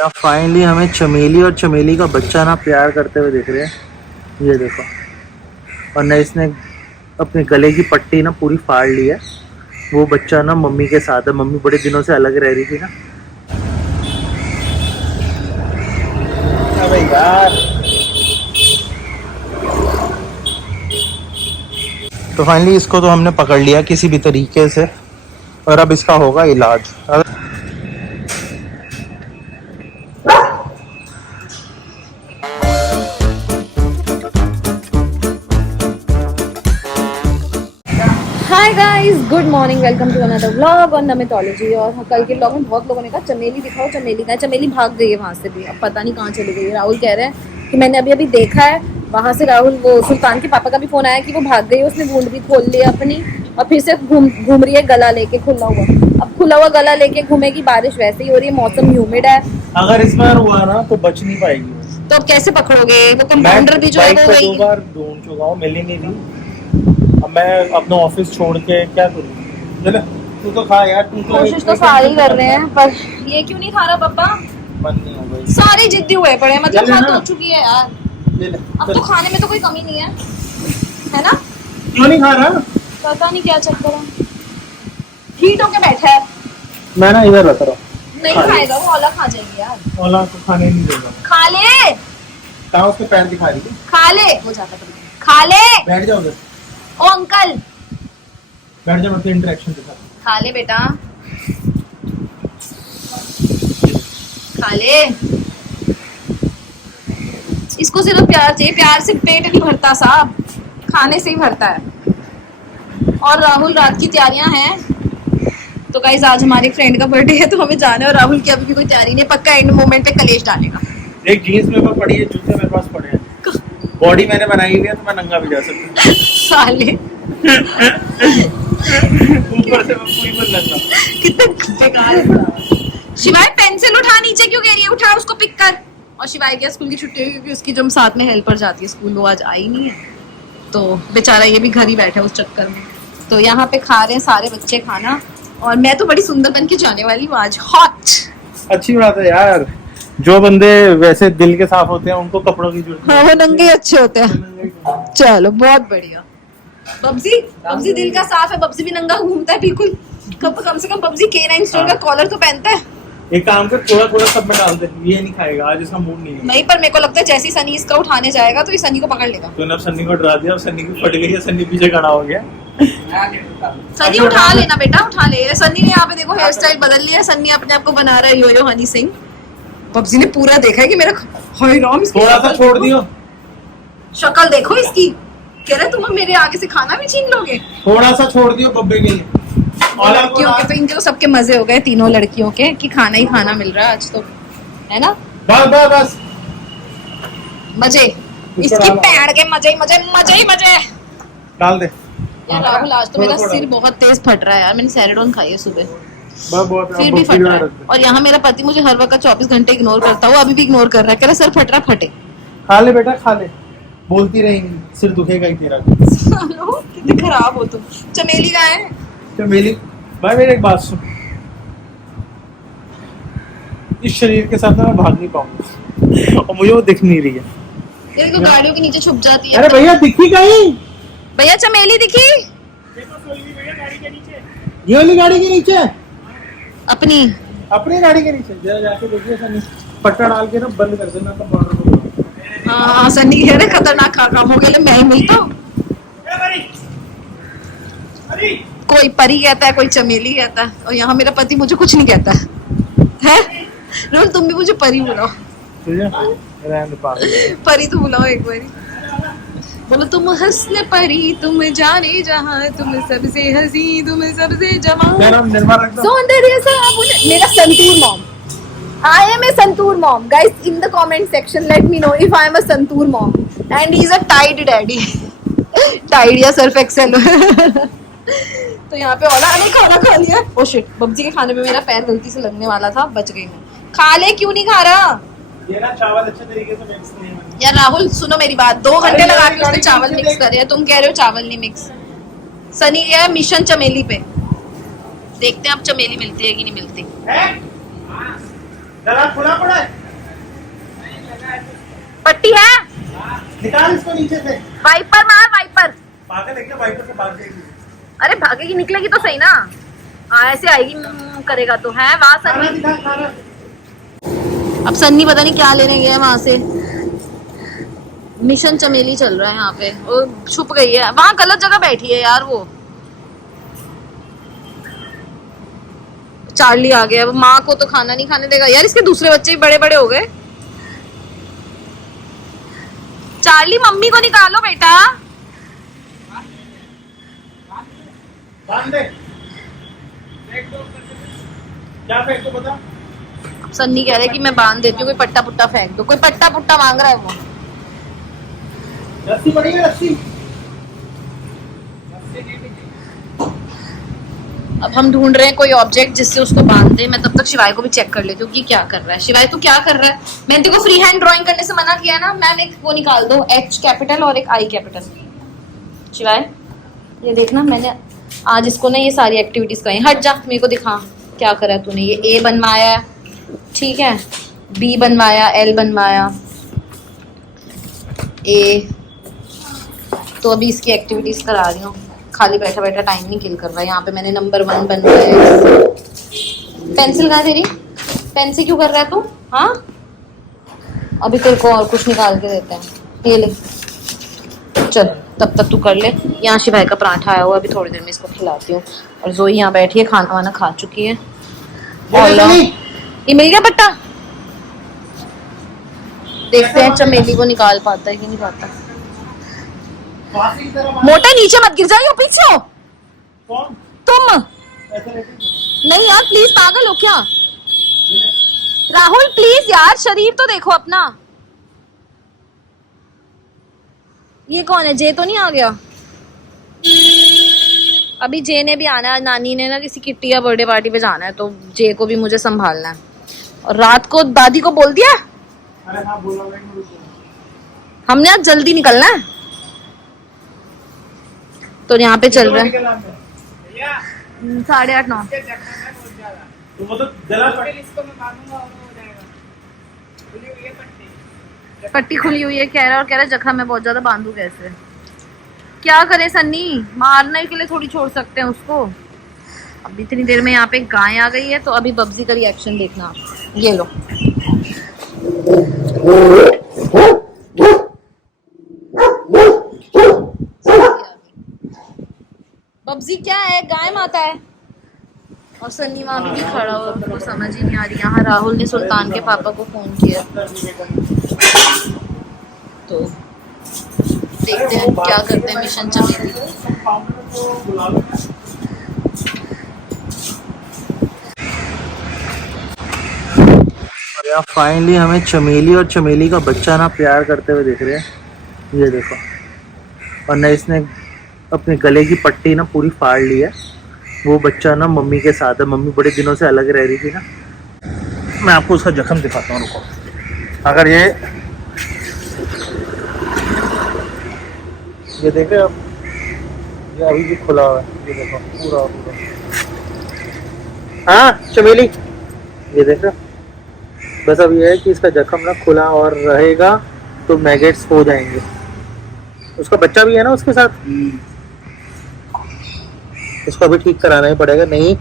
यहाँ फाइनली हमें चमेली और चमेली का बच्चा ना प्यार करते हुए दिख रहे हैं। ये देखो, और ना इसने अपने गले की पट्टी ना पूरी फाड़ ली है। वो बच्चा ना मम्मी के साथ है, मम्मी बड़े दिनों से अलग रह रही थी ना। अबे यार, तो फाइनली इसको तो हमने पकड़ लिया किसी भी तरीके से, और अब इसका होगा इलाज। Hi guys, good morning, welcome to another vlog on Namithology. और कल के व्लॉग में बहुत लोगों ने कहा चमेली दिखाओ, चमेली का चमेली भाग गई है वहाँ से भी, अब पता नहीं कहाँ चली गई है। राहुल कह रहे हैं कि मैंने अभी देखा है वहाँ से। राहुल, वो सुल्तान के पापा का भी फोन आया कि वो भाग गई है, उसने वूंड भी खोल लिया अपनी और फिर से घूम रही है गला लेके खुला हुआ। अब खुला हुआ गला लेके घूमेगी, बारिश वैसे ही हो रही है, मौसम ह्यूमिड है। अगर इस बार हुआ ना तो बच नहीं पाएगी। तो अब कैसे पकड़ोगे? वो कंपाउंडर भी जो है वो दो बार ढूंढ चुका हूँ, मिली नहीं थी। अब मैं अपना ऑफिस छोड़ के क्या करूँ? चलो तू तो खा यार, तू तो कोशिश तो सारे ही कर रहे हैं, पर ये क्यों नहीं खा रहा पापा? मन नहीं होगा। सारे जिद्दी हुए पड़े हैं, मतलब हाथ हो चुकी है यार। ले ले, अब तो खाने में तो कोई कमी नहीं है ना? क्यों नहीं खा रहा? पता नहीं क्या चक्कर है, हीट होके बैठा है। मैं ना इधर रहता रहा। नहीं खाएगा वो, औला खा जाएगी यार। औला को खाने नहीं देगा। खा ले, कहाँ उसके पैर दिखा रही है? खा ले, वो जाता है, खा ले। बैठ जाओ उधर, ओ अंकल बैठ जाओ, मतलब इंटरेक्शन दिखा। खा ले बेटा, खा ले। इसको सिर्फ प्यार चाहिए, प्यार से पेट नहीं भरता साहब, खाने से ही भरता है। और राहुल, रात की तैयारियां हैं। तो गाइस आज हमारे फ्रेंड का बर्थडे है, तो हमें जाना है। और राहुल की अभी भी कोई तैयारी नहीं, पक्का एंड मोमेंट पे कलेश डालेगा। एक जीन्स मेरे पास पड़ी है, जूते मेरे पास पड़े हैं, बॉडी मैंने बनाई हुई है तो मैं नंगा भी जा सकता हूँ। साले ऊपर से नंगा। कितने बेकार है। शिवाय पेंसिल उठा, नीचे क्यों गिरी है? उठा उसको, पिक कर। और शिवाय की स्कूल की छुट्टी हुई क्योंकि उसकी जो साथ में हेल्पर जाती है स्कूल, वो आज आई नहीं है, तो बेचारा ये भी घर ही बैठा है उस चक्कर में। तो यहाँ पे खा रहे हैं सारे बच्चे खाना, और मैं तो बड़ी सुंदर बन के जाने वाली हूँ आज, हॉट। अच्छी बात है यार, जो बंदे वैसे दिल के साफ होते हैं उनको कपड़ों की जरूरत हाँ, वो नंगे अच्छे होते हैं। चलो बहुत बढ़िया। बब्जी दिल का साफ है, बब्जी भी नंगा घूमता है बिल्कुल। कम से कम बब्जी K9 स्टोर का कॉलर तो पहनता है। एक काम कर, थोड़ा थोड़ा सब में डाल दे, ये नहीं खाएगा आज, इसका मूड नहीं है। नहीं, पर मेरे को लगता है जैसे ही सनी इसका उठाने जाएगा तो ये सनी को पकड़ लेगा। तूने अब सन्नी को डरा दिया, सन्नी की फट गई है, सन्नी पीछे खड़ा हो गया। सनी उठा लेना बेटा, उठा ले। सनी ने यहाँ पे देखो हेयर स्टाइल बदल लिया, सन्नी अपने आप को बना रहा है यो हनी सिंह। बब्जी ने पूरा देखा है कि मेरा हाय राम, थोड़ा सा छोड़ दियो, शक्ल देखो इसकी। कह रहे तुम मेरे आगे से खाना भी छीन लोगे। थोड़ा सा छोड़ दियो बब्बे के लिए। लड़कियों के तो इनके तो सबके मजे हो गए, तीनों लड़कियों के, कि खाना ही खाना मिल रहा है आज तो, है ना? बस बस बस, मजे इसकी पैड़ के, मजे मजे मजे ही मजे। डाल दे यार राहुल, आज तो मेरा सिर बहुत तेज फट रहा है यार, मैंने सेरेडोन खाई है सुबह, बहुत फिर भी फट रहा है। और यहाँ मेरा पति मुझे हर वक्त 24 घंटे इग्नोर करता है, वो अभी भी इग्नोर कर रहा है, कह रहा सर फट रहा, फटे। खा ले बेटा, खा ले, बोलती रहेंगी, सिर दुखेगा ही तेरा। सालो कितने खराब हो तुम। चमेली का है चमेली भाई, मेरी एक बात सुन, इस शरीर के साथ ना मैं भाग नहीं पाऊंगा, और मुझे वो दिख नहीं रही है। तेरे को गाड़ियों के नीचे छुप जाती है। अरे भैया दिखी कहीं? भैया चमेली दिखी? ये वाली गाड़ी के नीचे, अपनी गाड़ी के नीचे जरा जाके देखिए, सनी पट्टा डाल के ना बंद कर देना तो बॉर्डर को। हाँ, सनी कह रहे खतरनाक काम हो गया, मैं ही मिलता हूँ। कोई परी कहता है, कोई चमेली कहता है, और यहाँ मेरा पति मुझे कुछ नहीं कहता है। रोल तुम भी मुझे परी बुलाओ, परी तो बुलाओ एक बारी। बोलो तुम हंसने परी, तुम जाने जहाँ, तुम सबसे हंसी, तुम सबसे जवान, सौंदर्य सा मेरा santoor mom. I am a santoor mom. Guys, in the comment section, let me know if I am a santoor mom. And he is a Tide daddy. Tide या सर्फ एक्सेल। तो यहाँ पे औला ने खाना खा लिया। Oh shit, बब्जी के खाने में मेरा पैर गलती से लगने वाला था, बच गई मैं। खा ले, क्यों नहीं खा रहा? ये ना चावल अच्छे तरीके से मिक्स नहीं है। यार राहुल सुनो मेरी बात, 2 घंटे लगा के उसने चावल मिक्स करे हैं, तुम कह रहे हो चावल नहीं मिक्स। सनी गया है मिशन चमेली पे, देखते हैं अब चमेली मिलती है कि नहीं मिलती। गला खुला पड़ा है, पट्टी है, निकाल इसको नीचे से। वाइपर मार, वाइपर। पागल है क्या, वाइपर से भाग जाएगी। अरे भागेगी, निकलेगी तो सही ना। ऐसे आएगी करेगा तो है वहां खाना सन्नी। दिखा, खाना। अब सन्नी पता नहीं क्या लेने गया है वहां से। मिशन चमेली चल रहा है यहाँ पे, वो छुप गई है वहां, गलत जगह बैठी है यार वो। चार्ली आ गया, माँ को तो खाना नहीं खाने देगा यार, इसके दूसरे बच्चे भी बड़े बड़े हो गए। चार्ली मम्मी को निकालो बेटा। बांध दे। क्या फेंक दो बता। सन्नी कह रहे कि मैं बांध देती हूँ, कोई पट्टा पुट्टा फेंक दो, कोई पट्टा पुट्टा मांग रहा है वो। रस्सी पड़ी है, रस्सी। अब हम ढूंढ रहे हैं कोई ऑब्जेक्ट जिससे उसको बांध दे। मैं तब तक शिवाय को भी चेक कर लेती हूँ कि क्या कर रहा है। शिवाय तू क्या कर रहा है? मैंने तेरे को फ्री हैंड ड्राइंग करने से मना किया ना। मैम एक वो निकाल दो, एच कैपिटल और एक आई कैपिटल। शिवाय ये देखना, मैंने आज इसको ना ये सारी एक्टिविटीज कराई। हट जा, मेरे को दिखा क्या करा है तूने। ये ए बनवाया है, ठीक है, बी बनवाया, एल बनवाया, ए। तो अभी इसकी एक्टिविटीज करा रही हूँ। खाली बैठा बैठा टाइम नहीं किल कर रहा है। यहाँ पे मैंने नंबर 1 बनवाया। पेंसिल कहाँ तेरी? पेन से क्यों कर रहा है तू? हाँ, अभी तेरे को और कुछ निकाल के देते हैं, ये ले। चल तब तक तू कर ले। यहाँ शिवाय का पराठा आया हुआ, अभी थोड़ी देर में इसको खिलाती हूँ। और जोई यहाँ बैठी है, खाना वाना खा चुकी है। और ये मिल गया पट्टा। देखते हैं चमेली को निकाल पाता है कि नहीं पाता। मोटा नीचे मत गिर जाइए, पीछे हो। कौन? तुम। ऐसे लेके नहीं यार प्लीज, पागल हो क्या? राहुल प्लीज यार, शरीर तो देखो अपना। ये कौन है? जे तो नहीं आ गया? अभी जे ने भी आना है। नानी ने ना किसी किट्टी या बर्थडे पार्टी पे जाना है, तो जे को भी मुझे संभालना है। और रात को दादी को बोल दिया अरे हाँ, बोला हमने आज जल्दी निकलना है। तो यहाँ पे चल रहा है 8:30 9। तो वो तो गला पट्टी खुली हुई है कह रहा है, और कह रहा है जख्म में बहुत ज्यादा, बांधू कैसे? क्या करे सन्नी, मारने के लिए थोड़ी छोड़ सकते हैं उसको। अब इतनी देर में यहाँ पे गाय आ गई है, तो अभी बब्जी का रिएक्शन देखना आप। ये लो, बब्जी क्या है? गाय माता है। और सन्नी वहाँ भी खड़ा हुआ, उनको समझ ही नहीं आ रही। यहाँ राहुल ने सुल्तान के पापा को फोन किया, तो देखते हैं क्या करते हैं मिशन चमेली। और यहाँ फाइनली हमें चमेली और चमेली का बच्चा ना प्यार करते हुए दिख रहे हैं। ये देखो, और ना इसने अपने गले की पट्टी ना पूरी फाड़ ली है। वो बच्चा ना मम्मी के साथ है, मम्मी बड़े दिनों से अलग रह रही थी ना। मैं आपको उसका जख्म दिखाता हूँ, रुको। अगर ये देखे आप, ये अभी भी खुला हुआ है, ये देखो पूरा पूरा। हाँ चमेली, ये देखो। बस अब ये है कि इसका जख्म ना खुला और रहेगा तो मैगेट्स हो जाएंगे। उसका बच्चा भी है ना उसके साथ, उसको अभी ठीक कराना ही पड़ेगा, नहीं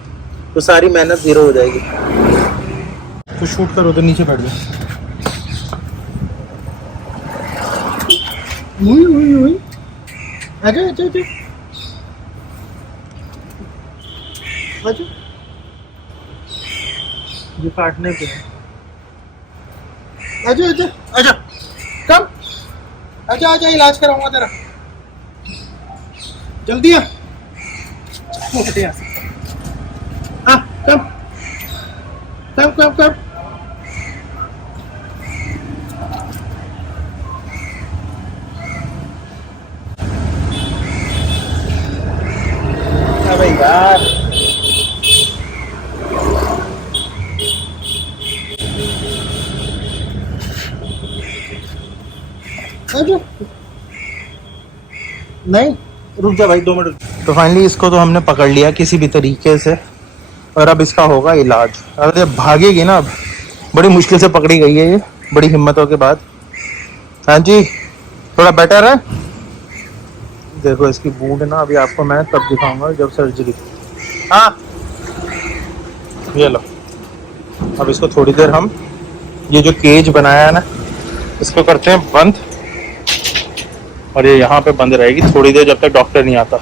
तो सारी मेहनत जीरो हो जाएगी। तो शूट करो तो नीचे बैठ जाओ। आजा आजा आजा आजा, ये काटने पे है। आजा आजा आजा, कम आजा आजा, इलाज कराऊंगा तेरा, जल्दी आ। हाँ कम कम कम कम। अबे यार, नहीं रुक जा भाई, 2 मिनट। तो फाइनली इसको तो हमने पकड़ लिया किसी भी तरीके से, और अब इसका होगा इलाज। अगर ये भागेगी ना, अब बड़ी मुश्किल से पकड़ी गई है ये, बड़ी हिम्मतों के बाद। हाँ जी, थोड़ा बेटर है। देखो इसकी बूंद ना, अभी आपको मैं तब दिखाऊंगा जब सर्जरी। हाँ ये लो, अब इसको थोड़ी देर हम ये जो केज बनाया है ना इसको करते हैं बंद, और ये यहाँ पे बंद रहेगी थोड़ी देर जब तक डॉक्टर नहीं आता।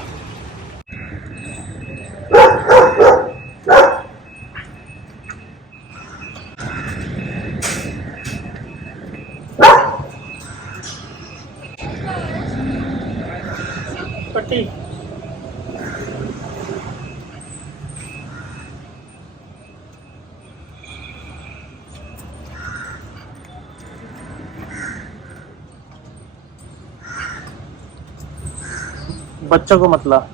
पट्टी बच्चों को मतलब,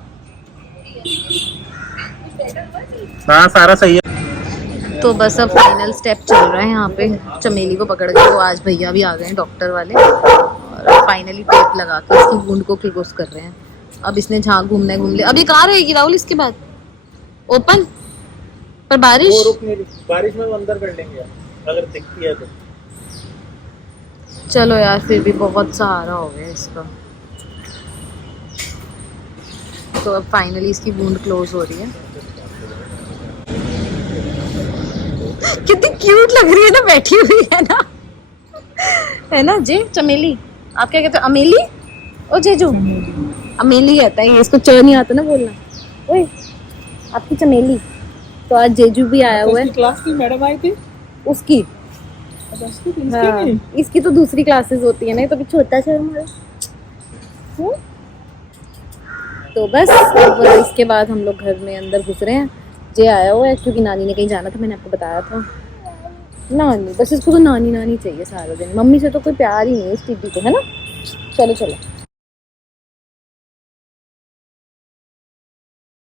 हाँ सारा सही है। तो बस अब फाइनल स्टेप चल रहा है यहाँ पे। चमेली को पकड़ के, तो आज भैया भी आ गए हैं डॉक्टर वाले, और फाइनली टेप लगा के इसकी वुंड को क्लोज कर रहे हैं। अब इसने जहाँ घूमना है घूम ले। अब ये कहाँ रहेगी राहुल इसके बाद? ओपन पर बारिश, वो रुक नहीं रही, बारिश में वो अंदर कर लेंगे अगर दिखती है तो। चलो यार फिर भी बहुत सहारा हो गया इसका। तो अब फाइनली इसकी वुंड क्लोज हो रही है। कितनी क्यूट लग रही है ना, बैठी हुई है ना जे चमेली। आप क्या कहते हो, अमेली? ओ जेजू अमेली कहता है ये, इसको च नहीं आता ना बोलना। ओए आपकी चमेली। तो आज जेजू भी आया हुआ है। क्लास की मैडम आई थी उसकी, हाँ, इसकी तो दूसरी क्लासेस होती है ना, तो भी छोटा सा हमारा। तो बस अब इसके बाद हम लोग घर में अंदर घुस रहे हैं। जे आया हुआ है क्योंकि नानी ने कहीं जाना था, मैंने आपको बताया था। नानी, बस इसको तो नानी नानी चाहिए सारा दिन। मम्मी से तो कोई प्यार ही नहीं है इस टिड्डी को, है ना। चलो चलो।